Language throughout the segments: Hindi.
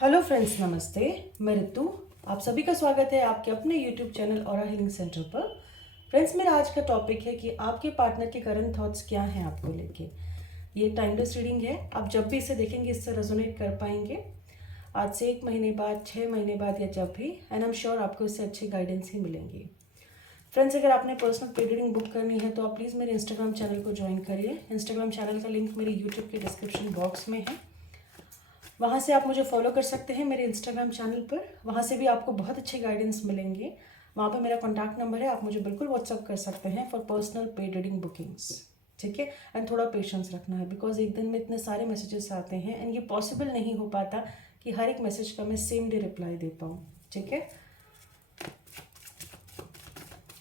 हेलो फ्रेंड्स, नमस्ते। मैं रितु। आप सभी का स्वागत है आपके अपने YouTube channel aura healing centre पर। फ्रेंड्स, मेरा आज का टॉपिक है कि आपके पार्टनर के करंट थॉट्स क्या हैं आपको लेके। ये टाइमलेस रीडिंग है। आप जब भी इसे देखेंगे इससे रेजोनेट कर पाएंगे। आज से 1 महीने बाद, 6 महीने बाद या जब भी, एंड आई एम श्योर आपको इससे अच्छी गाइडेंस ही मिलेंगी। फ्रेंड्स, अगर आपने पर्सनल पेड रीडिंग बुक करनी है तो आप प्लीज़ मेरे इंस्टाग्राम चैनल को ज्वाइन करिए। इंस्टाग्राम चैनल का लिंक मेरे यूट्यूब के डिस्क्रिप्शन बॉक्स में है। वहाँ से आप मुझे फॉलो कर सकते हैं मेरे इंस्टाग्राम चैनल पर। वहाँ से भी आपको बहुत अच्छे गाइडेंस मिलेंगे। वहाँ पे मेरा कॉन्टैक्ट नंबर है, आप मुझे बिल्कुल व्हाट्सअप कर सकते हैं for personal paid reading bookings. ठीक है। एंड थोड़ा पेशेंस रखना है, बिकॉज एक दिन में इतने सारे मैसेजेस आते हैं एंड ये पॉसिबल नहीं हो पाता कि हर एक मैसेज का मैं सेम डे रिप्लाई दे पाऊँ। ठीक है।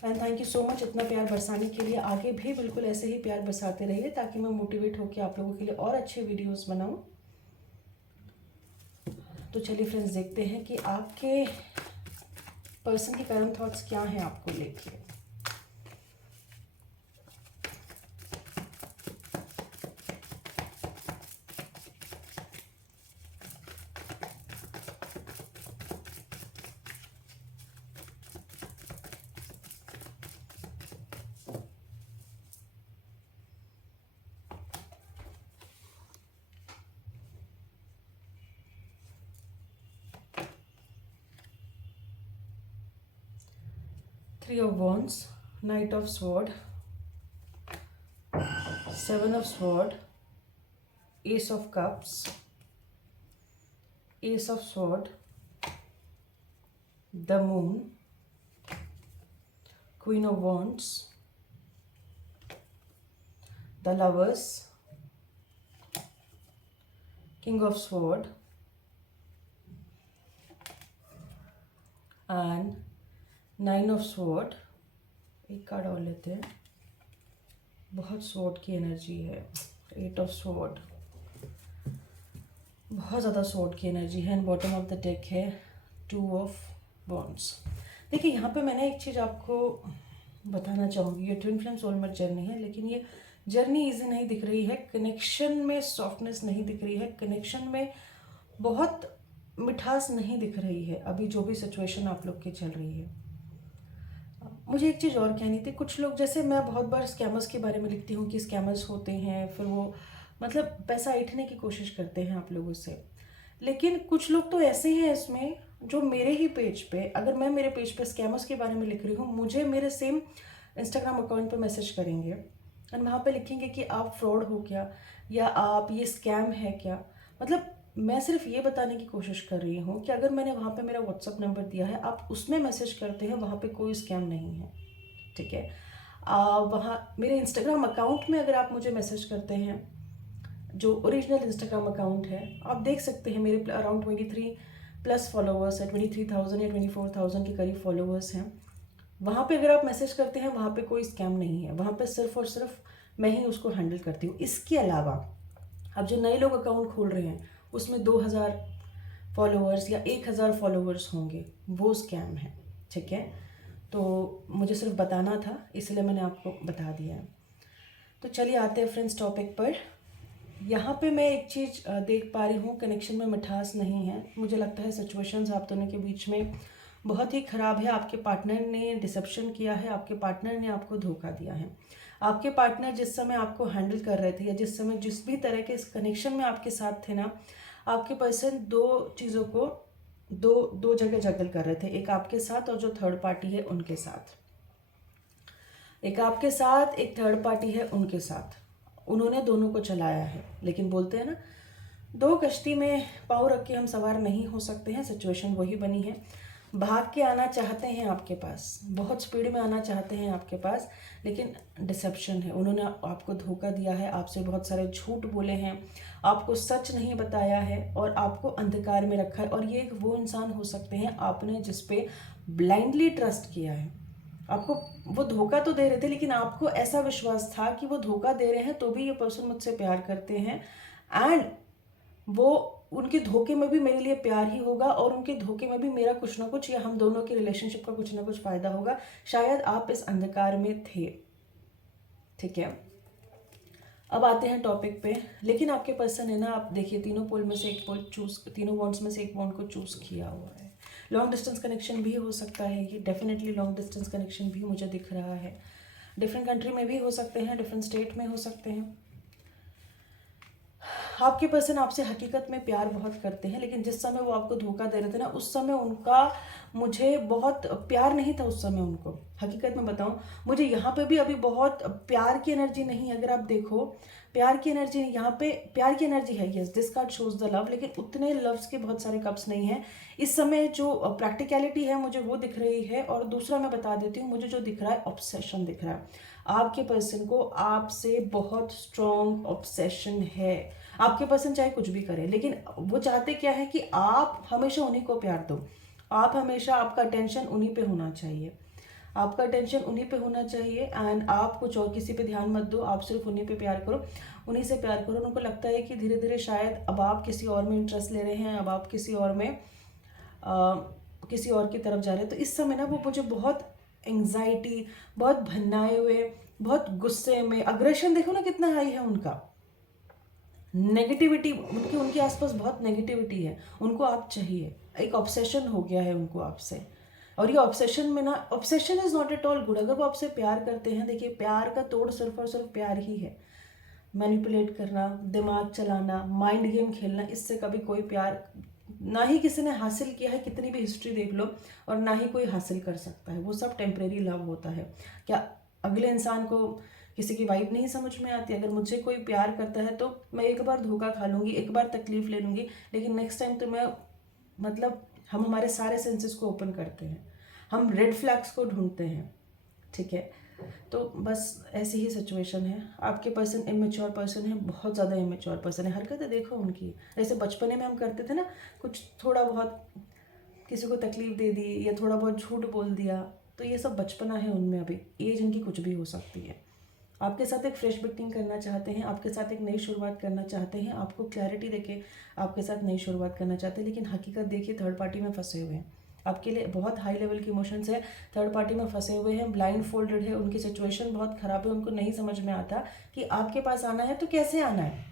And thank you so much इतना प्यार बरसाने के लिए। आगे भी बिल्कुल ऐसे ही प्यार बरसाते रहिए ताकि मैं मोटिवेट होकर आप लोगों के लिए और अच्छे वीडियोस बनाऊं। तो चलिए फ्रेंड्स, देखते हैं कि आपके पर्सन के करंट थॉट्स क्या हैं आपको लेके। 3 of Wands, Knight of Sword, 7 of Sword, Ace of Cups, Ace of Sword, the Moon, Queen of Wands, the Lovers, King of Sword, and 9 of Sword। एक कार्ड और लेते हैं। बहुत स्वॉर्ड की एनर्जी है। 8 ऑफ स्वॉर्ड, बहुत ज़्यादा स्वॉर्ड की एनर्जी है। And bottom of the deck है 2 ऑफ वॉन्ड्स। देखिए, यहाँ पे मैंने एक चीज़ आपको बताना चाहूँगी। ये ट्विन फ्लेम सोलमेट जर्नी है, लेकिन ये जर्नी ईजी नहीं दिख रही है। कनेक्शन में सॉफ्टनेस नहीं दिख रही है। कनेक्शन में बहुत मिठास नहीं दिख रही है। अभी जो भी सिचुएशन आप लोग की चल रही है। मुझे एक चीज़ और कहनी थी। कुछ लोग, जैसे मैं बहुत बार स्कैमर्स के बारे में लिखती हूँ कि स्कैमर्स होते हैं, फिर वो मतलब पैसा ऐंठने की कोशिश करते हैं आप लोगों से। लेकिन कुछ लोग तो ऐसे हैं इसमें जो मेरे ही पेज पे, अगर मैं मेरे पेज पे स्कैमर्स के बारे में लिख रही हूँ, मुझे मेरे सेम इंस्टाग्राम अकाउंट पे मैसेज करेंगे एंड वहाँ पे लिखेंगे कि आप फ्रॉड हो क्या, या आप ये स्कैम है क्या। मतलब मैं सिर्फ ये बताने की कोशिश कर रही हूँ कि अगर मैंने वहाँ पे मेरा व्हाट्सअप नंबर दिया है, आप उसमें मैसेज करते हैं, वहाँ पे कोई स्कैम नहीं है। ठीक है। वहाँ मेरे इंस्टाग्राम अकाउंट में अगर आप मुझे मैसेज करते हैं, जो ओरिजिनल इंस्टाग्राम अकाउंट है, आप देख सकते हैं मेरे अराउंड 23 प्लस फॉलोअर्स है। 23,000 या 24,000 के करीब फॉलोअर्स हैं। वहाँ पे अगर आप मैसेज करते हैं, वहाँ पे कोई स्कैम नहीं है। वहाँ पे सिर्फ और सिर्फ मैं ही उसको हैंडल करती हूँ। इसके अलावा अब जो नए लोग अकाउंट खोल रहे हैं, उसमें 2,000 फॉलोअर्स या 1,000 फॉलोअर्स होंगे, वो स्कैम है। ठीक है। तो मुझे सिर्फ बताना था, इसलिए मैंने आपको बता दिया है। तो चलिए आते हैं फ्रेंड्स टॉपिक पर। यहाँ पे मैं एक चीज़ देख पा रही हूँ, कनेक्शन में मिठास नहीं है। मुझे लगता है सिचुएशंस आप दोनों के बीच में बहुत ही ख़राब है। आपके पार्टनर ने डिसेप्शन किया है, आपके पार्टनर ने आपको धोखा दिया है। आपके पार्टनर जिस समय आपको हैंडल कर रहे थे, या जिस समय जिस भी तरह के इस कनेक्शन में आपके साथ थे ना, आपके पर्सन दो चीज़ों को दो दो जगह जगल कर रहे थे। एक आपके साथ और जो थर्ड पार्टी है उनके साथ। एक आपके साथ, एक थर्ड पार्टी है उनके साथ। उन्होंने दोनों को चलाया है। लेकिन बोलते हैं ना, दो कश्ती में पाँव रख के हम सवार नहीं हो सकते हैं। सिचुएशन वही बनी है। भाग के आना चाहते हैं आपके पास, बहुत स्पीड में आना चाहते हैं आपके पास, लेकिन डिसेप्शन है। उन्होंने आपको धोखा दिया है, आपसे बहुत सारे झूठ बोले हैं, आपको सच नहीं बताया है और आपको अंधकार में रखा है। और ये एक वो इंसान हो सकते हैं आपने जिस पे ब्लाइंडली ट्रस्ट किया है। आपको वो धोखा तो दे रहे थे, लेकिन आपको ऐसा विश्वास था कि वो धोखा दे रहे हैं तो भी ये पर्सन मुझसे प्यार करते हैं, एंड वो उनके धोखे में भी मेरे लिए प्यार ही होगा, और उनके धोखे में भी मेरा कुछ ना कुछ, या हम दोनों के रिलेशनशिप का कुछ ना कुछ फायदा होगा। शायद आप इस अंधकार में थे। ठीक है। अब आते हैं टॉपिक पे। लेकिन आपके पर्सन है ना, आप देखिए तीनों पोल में से एक पोल चूज, तीनों बॉन्ड्स में से एक बॉन्ड को चूज किया हुआ है। लॉन्ग डिस्टेंस कनेक्शन भी हो सकता है, ये डेफिनेटली लॉन्ग डिस्टेंस कनेक्शन भी मुझे दिख रहा है। डिफरेंट कंट्री में भी हो सकते हैं, डिफरेंट स्टेट में हो सकते हैं। आपके पर्सन आपसे हकीकत में प्यार बहुत करते हैं, लेकिन जिस समय वो आपको धोखा दे रहे थे ना, उस समय उनका मुझे बहुत प्यार नहीं था। उस समय उनको हकीकत में बताऊं, मुझे यहाँ पे भी अभी बहुत प्यार की एनर्जी नहीं है। अगर आप देखो प्यार की एनर्जी यहाँ पे, प्यार की एनर्जी है, yes this card shows the love, लेकिन उतने लव्स के बहुत सारे कप्स नहीं है इस समय। जो प्रैक्टिकलिटी है मुझे वो दिख रही है। और दूसरा मैं बता देती हूँ, मुझे जो दिख रहा है ऑब्सेशन दिख रहा है। आपके पर्सन को आपसे बहुत स्ट्रॉन्ग ऑब्सेशन है। आपके पर्सन चाहे कुछ भी करे, लेकिन वो चाहते क्या है कि आप हमेशा उन्हीं को प्यार दो। आप हमेशा, आपका अटेंशन उन्हीं पे होना चाहिए, आपका अटेंशन उन्हीं पे होना चाहिए। एंड आप कुछ और किसी पे ध्यान मत दो, आप सिर्फ उन्हीं पे प्यार करो, उन्हीं से प्यार करो। उनको लगता है कि धीरे धीरे शायद अब आप किसी और में इंटरेस्ट ले रहे हैं, अब आप किसी और में किसी और की तरफ जा रहे हैं। तो इस समय ना वो मुझे बहुत एंग्जाइटी, बहुत भन्नाए हुए, बहुत गुस्से में, अग्रेशन देखो ना कितना हाई है उनका, नेगेटिविटी उनके उनके आसपास बहुत नेगेटिविटी है। उनको आप चाहिए, एक ऑब्सेशन हो गया है उनको आपसे। और ये ऑब्सेशन में ना, obsession is not at all good. अगर वो आपसे प्यार करते हैं, देखिए प्यार का तोड़ सिर्फ और सिर्फ प्यार ही है। मैनिपुलेट करना, दिमाग चलाना, माइंड गेम खेलना, इससे कभी कोई प्यार ना ही किसी ने हासिल किया है, कितनी भी हिस्ट्री देख लो, और ना ही कोई हासिल कर सकता है। वो सब टेम्परेरी लव होता है। क्या अगले इंसान को किसी की वाइब नहीं समझ में आती? अगर मुझे कोई प्यार करता है तो मैं एक बार धोखा खा लूँगी, एक बार तकलीफ ले लूँगी, लेकिन नेक्स्ट टाइम तो मैं, मतलब हम हमारे सारे सेंसेस को ओपन करते हैं, हम रेड फ्लैग्स को ढूंढते हैं, ठीक है। तो बस ऐसी ही सिचुएशन है। आपके पर्सन इमेच्योर पर्सन है, बहुत ज़्यादा इमेच्योर पर्सन है। हरकतें देखो उनकी, जैसे बचपने में हम करते थे ना, कुछ थोड़ा बहुत किसी को तकलीफ दे दी या थोड़ा बहुत झूठ बोल दिया, तो ये सब बचपना है उनमें। अभी एज इनकी कुछ भी हो सकती है। आपके साथ एक फ्रेश बिगनिंग करना चाहते हैं, आपके साथ एक नई शुरुआत करना चाहते हैं, आपको क्लैरिटी देके आपके साथ नई शुरुआत करना चाहते हैं, लेकिन हकीकत देखिए थर्ड पार्टी में फंसे हुए हैं। आपके लिए बहुत हाई लेवल की इमोशंस है, थर्ड पार्टी में फंसे हुए हैं, ब्लाइंड फोल्डेड है, उनकी सिचुएशन बहुत ख़राब है। उनको नहीं समझ में आता कि आपके पास आना है तो कैसे आना है।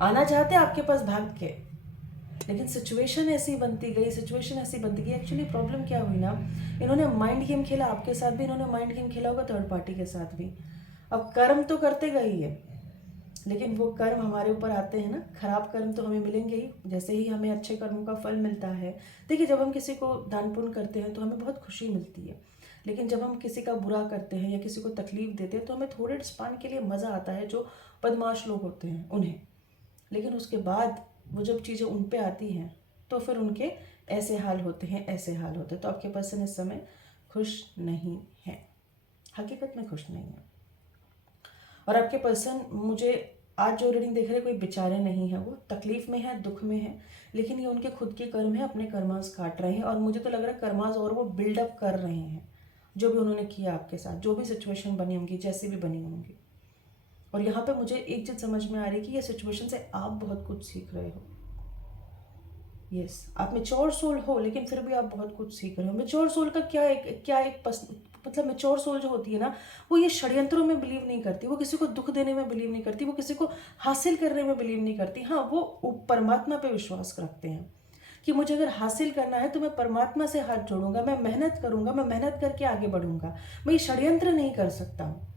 आना चाहते हैं आपके पास भाग के, लेकिन सिचुएशन ऐसी बनती गई, सिचुएशन ऐसी बनती गई। एक्चुअली प्रॉब्लम क्या हुई ना, इन्होंने माइंड गेम खेला आपके साथ भी, इन्होंने माइंड गेम खेला होगा थर्ड पार्टी के साथ भी। अब कर्म तो करते गई है, लेकिन वो कर्म हमारे ऊपर आते हैं ना, खराब कर्म तो हमें मिलेंगे ही, जैसे ही हमें अच्छे कर्मों का फल मिलता है। देखिए जब हम किसी को दान पुण्य करते हैं तो हमें बहुत खुशी मिलती है, लेकिन जब हम किसी का बुरा करते हैं या किसी को तकलीफ देते हैं तो हमें थोड़े स्पान के लिए मज़ा आता है, जो बदमाश लोग होते हैं उन्हें। लेकिन उसके बाद वो जब चीज़ें उन पे आती हैं तो फिर उनके ऐसे हाल होते हैं, ऐसे हाल होते हैं। तो आपके पर्सन इस समय खुश नहीं है, हकीकत में खुश नहीं है। और आपके पर्सन, मुझे आज जो रीडिंग देख रहे हैं, कोई बेचारे नहीं है, वो तकलीफ में है, दुख में है, लेकिन ये उनके खुद के कर्म है, अपने कर्मास काट रहे हैं। और मुझे तो लग रहा है कर्मास और वो बिल्डअप कर रहे हैं, जो भी उन्होंने किया आपके साथ, जो भी सिचुएशन बनी होंगी, जैसी भी बनी होंगी। और यहाँ पे मुझे एक चीज़ समझ में आ रही है कि ये सिचुएशन से आप बहुत कुछ सीख रहे हो। यस, आप मेच्योर सोल हो, लेकिन फिर भी आप बहुत कुछ सीख रहे हो। मेच्योर सोल का क्या एक मतलब मेच्योर सोल जो होती है ना, वो ये षड्यंत्रों में बिलीव नहीं करती, वो किसी को दुख देने में बिलीव नहीं करती, वो किसी को हासिल करने में बिलीव नहीं करती। हाँ, वो परमात्मा पे विश्वास रखते हैं कि मुझे अगर हासिल करना है तो मैं परमात्मा से हाथ जोड़ूंगा, मैं मेहनत करूंगा, मैं मेहनत करके आगे बढ़ूंगा, मैं ये षड्यंत्र नहीं कर सकता हूँ।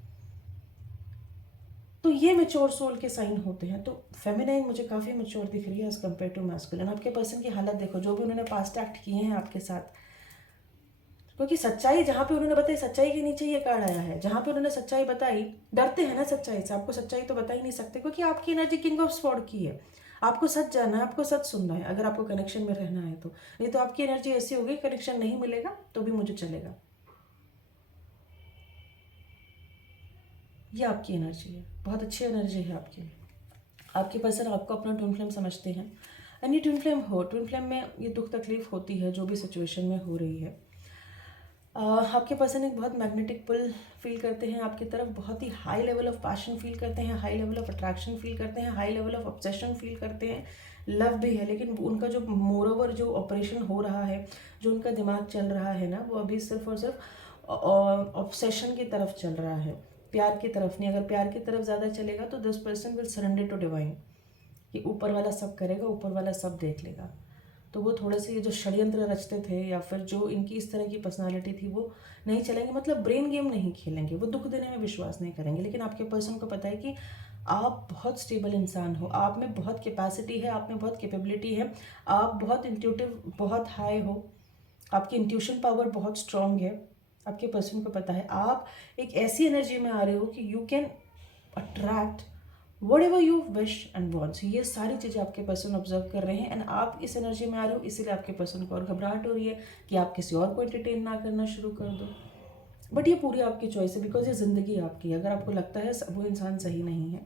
तो ये मेच्योर सोल के साइन होते हैं। तो फेमिनाइन मुझे काफ़ी मेच्योर दिख रही है एज कम्पेयर टू मैस्कुलिन। आपके पर्सन की हालत देखो, जो भी उन्होंने पास्ट एक्ट किए हैं आपके साथ, क्योंकि सच्चाई जहाँ पे उन्होंने बताई, सच्चाई के नीचे ये कार्ड आया है। जहाँ पे उन्होंने सच्चाई बताई, डरते हैं ना सच्चाई से, आपको सच्चाई तो बता ही नहीं सकते, क्योंकि आपकी एनर्जी किंग ऑफ स्वॉर्ड की है। आपको सच जानना है, आपको सच सुनना है, अगर आपको कनेक्शन में रहना है तो। नहीं तो आपकी एनर्जी ऐसी होगी, कनेक्शन नहीं मिलेगा तो भी मुझे चलेगा। ये आपकी एनर्जी है, बहुत अच्छी एनर्जी है आपकी। आपके पर्सन आपको अपना ट्विन फ्लेम समझते हैं। एनी ट्विन फ्लेम हो, ट्विन फ्लेम में ये दुख तकलीफ होती है, जो भी सिचुएशन में हो रही है। आपके पर्सन एक बहुत मैग्नेटिक पुल फील करते हैं आपकी तरफ, बहुत ही high level of passion feel करते हैं, high level of attraction feel करते हैं, high level of obsession feel करते हैं। लव भी है, लेकिन उनका जो मोर ओवर जो ऑपरेशन हो रहा है, जो उनका दिमाग चल रहा है ना, वो अभी सिर्फ और सिर्फ ऑब्सेशन की तरफ चल रहा है। प्यार की तरफ नहीं। अगर प्यार की तरफ ज़्यादा चलेगा तो this person will surrender to divine, कि ऊपर वाला सब करेगा, ऊपर वाला सब देख लेगा। तो वो थोड़े से ये जो षड्यंत्र रचते थे या फिर जो इनकी इस तरह की पर्सनालिटी थी वो नहीं चलेंगे, मतलब ब्रेन गेम नहीं खेलेंगे, वो दुख देने में विश्वास नहीं करेंगे। लेकिन आपके पर्सन को पता है कि आप बहुत स्टेबल इंसान हो, आप में बहुत कैपेसिटी है, आप में बहुत कैपेबिलिटी है, आप बहुत इंट्यूटिव, बहुत हाई हो, आपकी इंट्यूशन पावर बहुत स्ट्रांग है। आपके पर्सन को पता है आप एक ऐसी एनर्जी में आ रहे हो कि you can attract what ever you wish and wants. ये सारी चीज़ें आपके पर्सन ऑब्जर्व कर रहे हैं एंड आप इस एनर्जी में आ रहे हो, इसीलिए आपके पर्सन को और घबराहट हो रही है कि आप किसी और को एंटरटेन ना करना शुरू कर दो। बट ये पूरी आपकी चॉइस है, बिकॉज ये ज़िंदगी आपकी है। अगर आपको लगता है वो इंसान सही नहीं है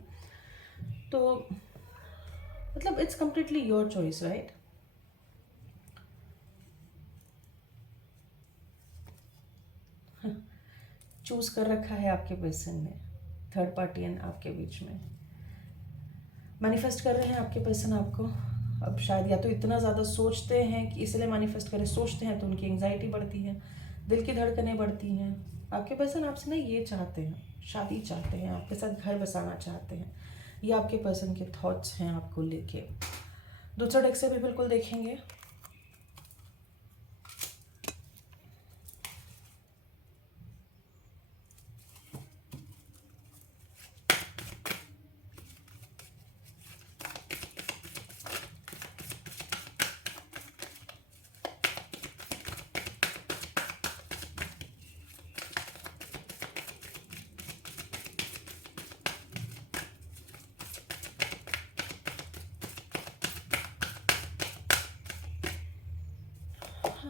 तो मतलब it's completely your choice, right. Choose कर रखा है आपके पर्सन ने, थर्ड पार्टी एंड आपके बीच में मैनिफेस्ट कर रहे हैं आपके पर्सन आपको। अब शायद या तो इतना ज़्यादा सोचते हैं कि इसलिए मैनिफेस्ट करें, सोचते हैं तो उनकी एंग्जाइटी बढ़ती है, दिल की धड़कनें बढ़ती हैं। आपके पर्सन आपसे ना ये चाहते हैं, शादी चाहते हैं, आपके साथ घर बसाना चाहते हैं। ये आपके पर्सन के थॉट्स हैं आपको लेके। दूसरा डेक से भी बिल्कुल देखेंगे।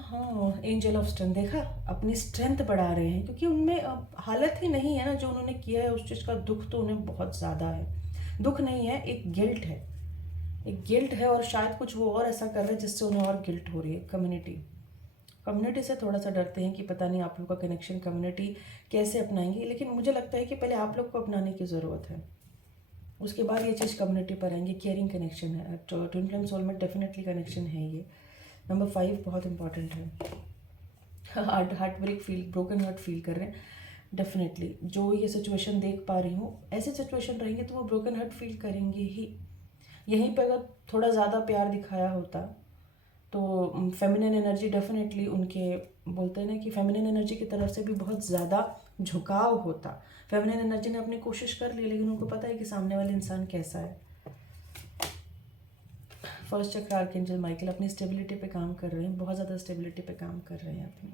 हाँ, एंजल ऑफ स्ट्रेंथ देखा, अपनी स्ट्रेंथ बढ़ा रहे हैं क्योंकि उनमें हालत ही नहीं है ना जो उन्होंने किया है उस चीज़ का दुख तो उन्हें बहुत ज़्यादा है। दुख नहीं है, एक गिल्ट है, एक गिल्ट है और शायद कुछ वो और ऐसा कर रहे हैं जिससे उन्हें और गिल्ट हो रही है। कम्युनिटी से थोड़ा सा डरते हैं कि पता नहीं आप लोग का कनेक्शन कम्युनिटी कैसे अपनाएंगे, लेकिन मुझे लगता है कि पहले आप लोग को अपनाने की ज़रूरत है, उसके बाद ये चीज़ कम्युनिटी पर आएंगे। केयरिंग कनेक्शन है, तो twin flame soulmate definitely connection है ये। नंबर 5 बहुत इंपॉर्टेंट है। Heart break feel, broken heart feel कर रहे हैं डेफिनेटली। जो ये सिचुएशन देख पा रही हूँ, ऐसे सिचुएशन रहेंगे तो वो ब्रोकन हार्ट फील करेंगे ही। यहीं पे अगर थोड़ा ज़्यादा प्यार दिखाया होता तो फेमिनिन एनर्जी डेफिनेटली उनके, बोलते हैं ना कि फेमिनिन एनर्जी की तरफ से भी बहुत ज़्यादा झुकाव होता। फेमिनिन एनर्जी ने अपनी कोशिश कर ली लेकिन उनको पता है कि सामने वाले इंसान कैसा है। फर्स्ट चक्र आर्कएंजल माइकल अपनी स्टेबिलिटी पे काम कर रहे हैं, बहुत ज़्यादा स्टेबिलिटी पे काम कर रहे हैं, अपनी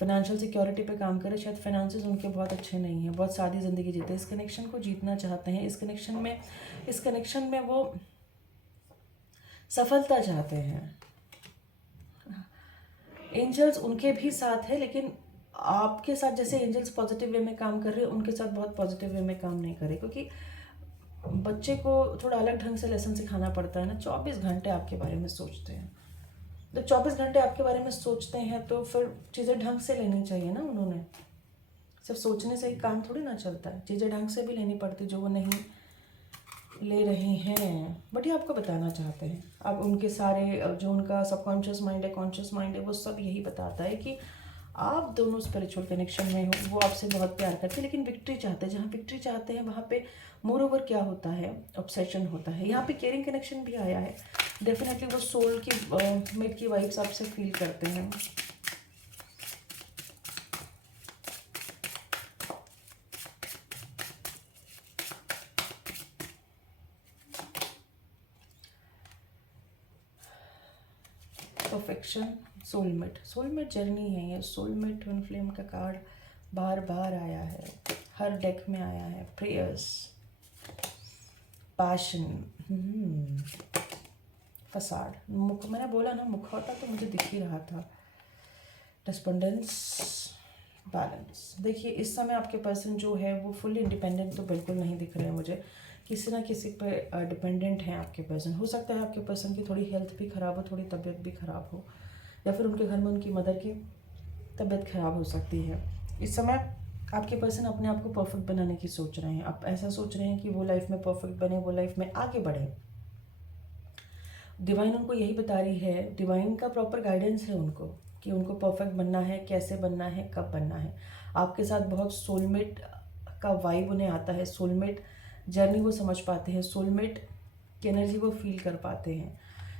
फाइनेंशियल सिक्योरिटी पे काम कर रहे हैं। शायद फाइनेंसेस उनके बहुत अच्छे नहीं हैं, बहुत सादी ज़िंदगी जीते हैं, इस कनेक्शन को जीतना चाहते हैं। इस कनेक्शन में वो सफलता चाहते हैं। एंजल्स उनके भी साथ है लेकिन आपके साथ जैसे एंजल्स पॉजिटिव वे में काम कर रहे हैं उनके साथ बहुत पॉजिटिव वे में काम नहीं करे, क्योंकि बच्चे को थोड़ा अलग ढंग से लेसन सिखाना पड़ता है ना। 24 घंटे आपके बारे में सोचते हैं, तो 24 घंटे आपके बारे में सोचते हैं तो फिर चीज़ें ढंग से लेनी चाहिए ना। उन्होंने सिर्फ सोचने से ही काम थोड़ी ना चलता है, चीज़ें ढंग से भी लेनी पड़ती जो वो नहीं ले रहे हैं। बट ये आपको बताना चाहते हैं। अब उनके सारे जो उनका सबकॉन्शियस माइंड है, कॉन्शियस माइंड है, वो सब यही बताता है कि आप दोनों स्पिरिचुअल कनेक्शन में हो। वो आपसे बहुत प्यार करते हैं लेकिन विक्ट्री चाहते हैं। जहाँ विक्ट्री चाहते हैं वहाँ पे मोर ओवर क्या होता है, ऑब्सेशन होता है। यहाँ पे केयरिंग कनेक्शन भी आया है, डेफिनेटली वो सोल की मेट की वाइब्स आपसे फील करते हैं। परफेक्शन, सोलमेट जर्नी है ये। सोलमेट ट्विन फ्लेम का कार्ड बार बार आया है, हर डेक में आया है। प्रेयर्स, पैशन, फसाड, मुख, मैंने बोला ना मुखौटा तो मुझे दिख ही रहा था। डिस्पेंडेंस, बैलेंस। देखिए इस समय आपके पर्सन जो है वो फुली इंडिपेंडेंट तो बिल्कुल नहीं दिख रहे हैं मुझे, किसी ना किसी पे डिपेंडेंट हैं आपके पर्सन। हो सकता है आपके पर्सन की थोड़ी हेल्थ भी ख़राब हो, थोड़ी तबीयत भी ख़राब हो, या फिर उनके घर में उनकी मदर की तबीयत ख़राब हो सकती है। इस समय आपके पर्सन अपने आप को परफेक्ट बनाने की सोच रहे हैं। आप ऐसा सोच रहे हैं कि वो लाइफ में परफेक्ट बने, वो लाइफ में आगे बढ़े। डिवाइन उनको यही बता रही है, डिवाइन का प्रॉपर गाइडेंस है उनको कि उनको परफेक्ट बनना है, कैसे बनना है, कब बनना है। आपके साथ बहुत सोलमेट का वाइब उन्हें आता है, सोलमेट जर्नी वो समझ पाते हैं, सोलमेट की एनर्जी वो फील कर पाते हैं।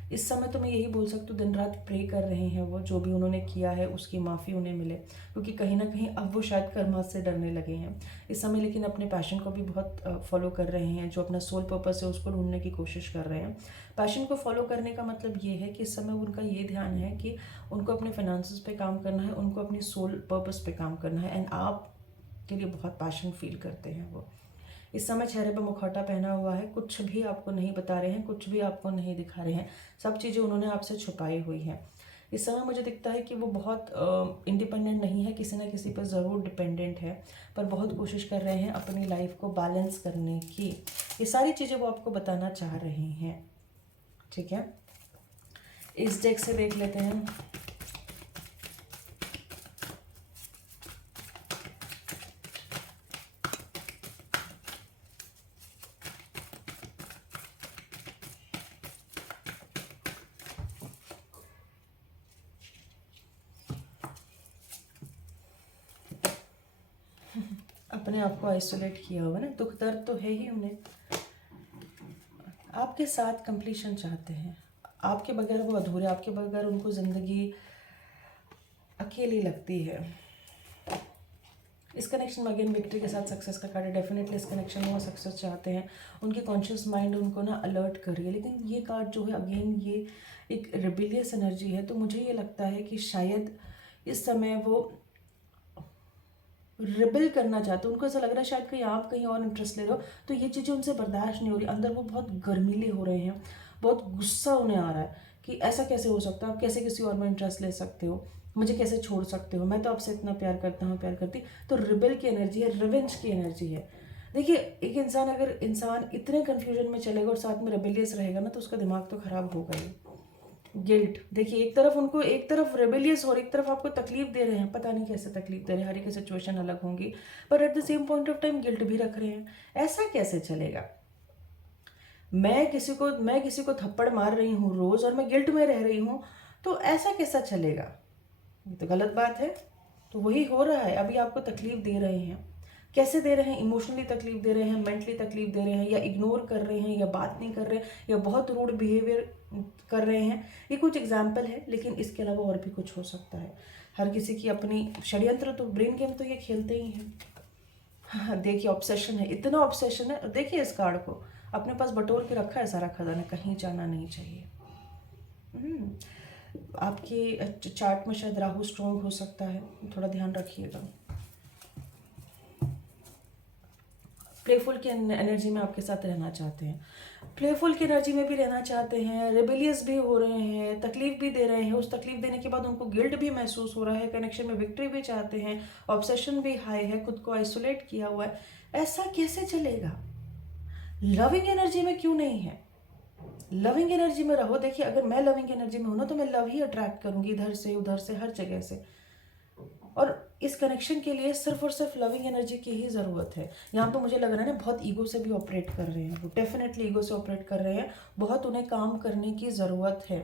इस समय तो मैं यही बोल सकती हूँ दिन रात प्रे कर रहे हैं वो, जो भी उन्होंने किया है उसकी माफ़ी उन्हें मिले, क्योंकि कहीं ना कहीं अब वो शायद कर्मा से डरने लगे हैं इस समय, लेकिन अपने पैशन को भी बहुत फॉलो कर रहे हैं, जो अपना सोल पर्पस है उसको ढूंढने की कोशिश कर रहे हैं। पैशन को फॉलो करने का मतलब ये है कि इस समय उनका ये ध्यान है कि उनको अपने फाइनेंसेस पे काम करना है, उनको अपनी सोल पर्पस पे काम करना है, एंड आप के लिए बहुत पैशन फील करते हैं वो। इस समय चेहरे पर मुखौटा पहना हुआ है, कुछ भी आपको नहीं बता रहे हैं, कुछ भी आपको नहीं दिखा रहे हैं, सब चीज़ें उन्होंने आपसे छुपाई हुई हैं। इस समय मुझे दिखता है कि वो बहुत इंडिपेंडेंट नहीं है, किसी ना किसी पर ज़रूर डिपेंडेंट है, पर बहुत कोशिश कर रहे हैं अपनी लाइफ को बैलेंस करने की। ये सारी चीज़ें वो आपको बताना चाह रहे हैं, ठीक है। इस डेक से देख लेते हैं। अपने आप को आइसोलेट किया हुआ ना, दुख दर्द तो है ही उन्हें, आपके साथ कंप्लीशन चाहते हैं, आपके बगैर वो अधूरे, आपके बगैर उनको ज़िंदगी अकेली लगती है। इस कनेक्शन में अगेन विक्ट्री के साथ सक्सेस का कार्ड है, डेफिनेटली इस कनेक्शन में वो सक्सेस चाहते हैं, उनकी कॉन्शियस माइंड उनको ना अलर्ट कर रही है, लेकिन ये कार्ड जो है अगेन ये एक रिबिलियस एनर्जी है, तो मुझे ये लगता है कि शायद इस समय वो रिबिल करना चाहते हो, उनको ऐसा लग रहा है शायद कहीं आप कहीं और इंटरेस्ट ले रहे हो, तो ये चीज़ें उनसे बर्दाश्त नहीं हो रही, अंदर वो बहुत गर्मीले हो रहे हैं, बहुत गुस्सा उन्हें आ रहा है कि ऐसा कैसे हो सकता है, आप कैसे किसी और में इंटरेस्ट ले सकते हो, मुझे कैसे छोड़ सकते हो, मैं तो आपसे इतना प्यार करता हूँ, प्यार करती। तो रिबिल की एनर्जी है, रिवेंज की एनर्जी है। देखिए एक इंसान, अगर इंसान इतने कन्फ्यूजन में चलेगा और साथ में रेबेलियस रहेगा ना, तो उसका दिमाग तो खराब होगा ही। गिल्ट, देखिए एक तरफ उनको, एक तरफ रेबेलियस और एक तरफ आपको तकलीफ दे रहे हैं, पता नहीं कैसे तकलीफ दे रहे हैं, हर एक की सिचुएशन अलग होंगी, पर at the same point of time guilt भी रख रहे हैं। ऐसा कैसे चलेगा? मैं किसी को थप्पड़ मार रही हूँ रोज और मैं गिल्ट में रह रही हूँ, तो ऐसा कैसा चलेगा? ये तो गलत बात है। तो वही हो रहा है, अभी आपको तकलीफ दे रहे हैं, कैसे दे रहे हैं? इमोशनली तकलीफ दे रहे हैं, मेंटली तकलीफ दे रहे हैं, या इग्नोर कर रहे हैं, या बात नहीं कर रहे हैं, या बहुत रूड बिहेवियर कर रहे हैं। ये कुछ एग्जाम्पल है, लेकिन इसके अलावा और भी कुछ हो सकता है। हर किसी की अपनी षड्यंत्र, तो ब्रेन गेम तो ये खेलते ही हैं। हाँ देखिए ऑब्सेशन है, इतना ऑब्सेशन है, देखिए इस कार्ड को अपने पास बटोर के रखा है सारा खजाना, कहीं जाना नहीं चाहिए। आपके चार्ट में शायद राहु स्ट्रॉन्ग हो सकता है, थोड़ा ध्यान रखिएगा। प्लेफुल की एनर्जी में आपके साथ रहना चाहते हैं, प्लेफुल की एनर्जी में भी रहना चाहते हैं, रेबेलियस भी हो रहे हैं, तकलीफ भी दे रहे हैं, उस तकलीफ देने के बाद उनको गिल्ट भी महसूस हो रहा है, कनेक्शन में विक्ट्री भी चाहते हैं, ऑब्सेशन भी हाई है, खुद को आइसोलेट किया हुआ है। ऐसा कैसे चलेगा? लविंग एनर्जी में क्यों नहीं है? लविंग एनर्जी में रहो। देखिए अगर मैं लविंग एनर्जी में हूं ना, तो मैं लव ही अट्रैक्ट करूंगी, इधर से उधर से हर जगह से, और इस कनेक्शन के लिए सिर्फ और सिर्फ लविंग एनर्जी की ही ज़रूरत है। यहाँ पे मुझे लग रहा है ना बहुत ईगो से भी ऑपरेट कर रहे हैं वो, डेफिनेटली ईगो से ऑपरेट कर रहे हैं, बहुत उन्हें काम करने की ज़रूरत है।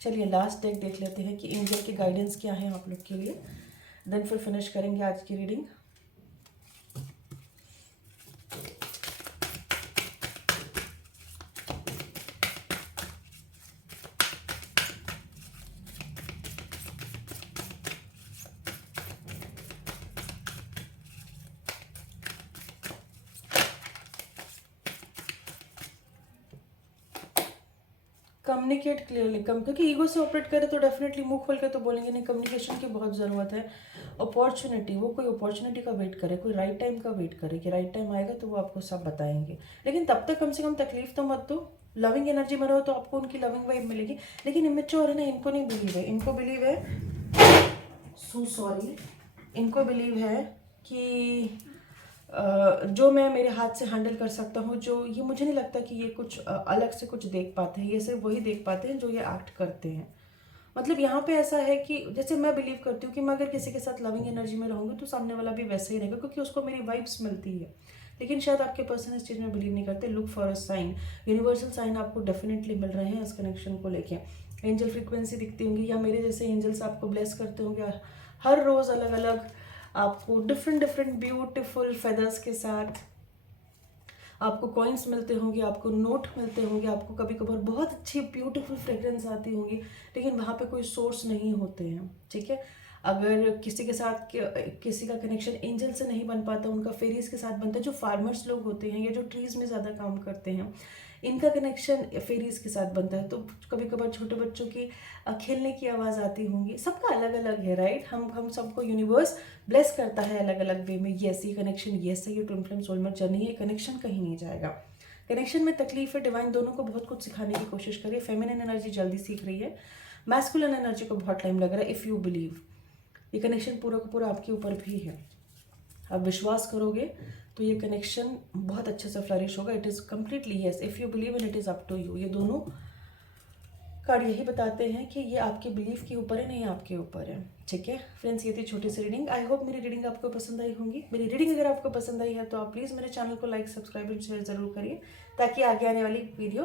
चलिए लास्ट डेक देख लेते हैं कि एंजल की गाइडेंस क्या है आप लोग के लिए, देन फिर फिनिश करेंगे आज की रीडिंग। कम्युनिकेट क्लियरली, क्योंकि ईगो से ऑपरेट करें तो डेफिनेटली मुंह खोल के तो बोलेंगे नहीं, कम्युनिकेशन की बहुत ज़रूरत है। अपॉर्चुनिटी, वो कोई अपॉर्चुनिटी का वेट करे, कोई राइट टाइम का वेट करे कि राइट टाइम आएगा तो वो आपको सब बताएंगे, लेकिन तब तक कम से कम तकलीफ तो मत दो। लविंग एनर्जी में रहो तो आपको उनकी लविंग वाइब मिलेगी, लेकिन इमेच्योर है ना, इनको नहीं बिलीव है, इनको बिलीव है, सो सॉरी, इनको बिलीव है कि जो मैं मेरे हाथ से हैंडल कर सकता हूँ, जो ये मुझे नहीं लगता कि ये कुछ अलग से कुछ देख पाते हैं, ये सिर्फ वही देख पाते हैं जो ये एक्ट करते हैं। मतलब यहाँ पे ऐसा है कि जैसे मैं बिलीव करती हूँ कि मैं अगर किसी के साथ लविंग एनर्जी में रहूँगी तो सामने वाला भी वैसे ही रहेगा, क्योंकि उसको मेरी वाइब्स मिलती है। लेकिन शायद आपके पर्सन इस चीज़ में बिलीव नहीं करते। Look for a sign, universal sign आपको डेफिनेटली मिल रहे हैं इस कनेक्शन को लेके। एंजल फ्रीक्वेंसी दिखती होंगी, या मेरे जैसे एंजल्स आपको ब्लेस करते होंगे हर रोज़ अलग अलग आपको डिफरेंट डिफरेंट ब्यूटीफुल फेदर्स के साथ आपको कॉइन्स मिलते होंगे, आपको नोट मिलते होंगे, आपको कभी कभार बहुत अच्छी ब्यूटीफुल फ्रेग्रेंस आती होंगी, लेकिन वहाँ पे कोई सोर्स नहीं होते हैं, ठीक है। अगर किसी के साथ किसी का कनेक्शन एंजल से नहीं बन पाता, उनका फेरीज के साथ बनता है, जो फार्मर्स लोग होते हैं या जो ट्रीज में ज़्यादा काम करते हैं, इनका कनेक्शन फेरीज के साथ बनता है। तो कभी कभार छोटे बच्चों की खेलने की आवाज़ आती होंगी। सबका अलग अलग है, राइट। हम सबको यूनिवर्स ब्लेस करता है अलग अलग वे में। ये कनेक्शन ये ट्विन फ्लेम सोलमेट जर्नी है, कनेक्शन कहीं नहीं जाएगा। कनेक्शन में तकलीफ है, डिवाइन दोनों को बहुत कुछ सिखाने की कोशिश करिए। फेमिनिन एनर्जी जल्दी सीख रही है, मैस्कुलिन एनर्जी को बहुत टाइम लग रहा है। इफ़ यू बिलीव, ये कनेक्शन पूरा का पूरा आपके ऊपर भी है। आप विश्वास करोगे तो ये कनेक्शन बहुत अच्छे से फ्लरिश होगा। It is completely yes, if you believe in it is up to you. ये दोनों कार्ड यही बताते हैं कि ये आपके बिलीफ के ऊपर है, नहीं आपके ऊपर है, ठीक है फ्रेंड्स। ये थी छोटी सी रीडिंग। आई होप मेरी रीडिंग आपको पसंद आई होंगी। मेरी रीडिंग अगर आपको पसंद आई है तो आप प्लीज़ मेरे चैनल को लाइक, सब्सक्राइब एंड शेयर ज़रूर करिए, ताकि आगे आने वाली वीडियो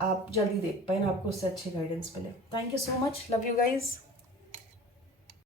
आप जल्दी देख पाए, आपको उससे अच्छी गाइडेंस मिले। Thank you so much, love you guys.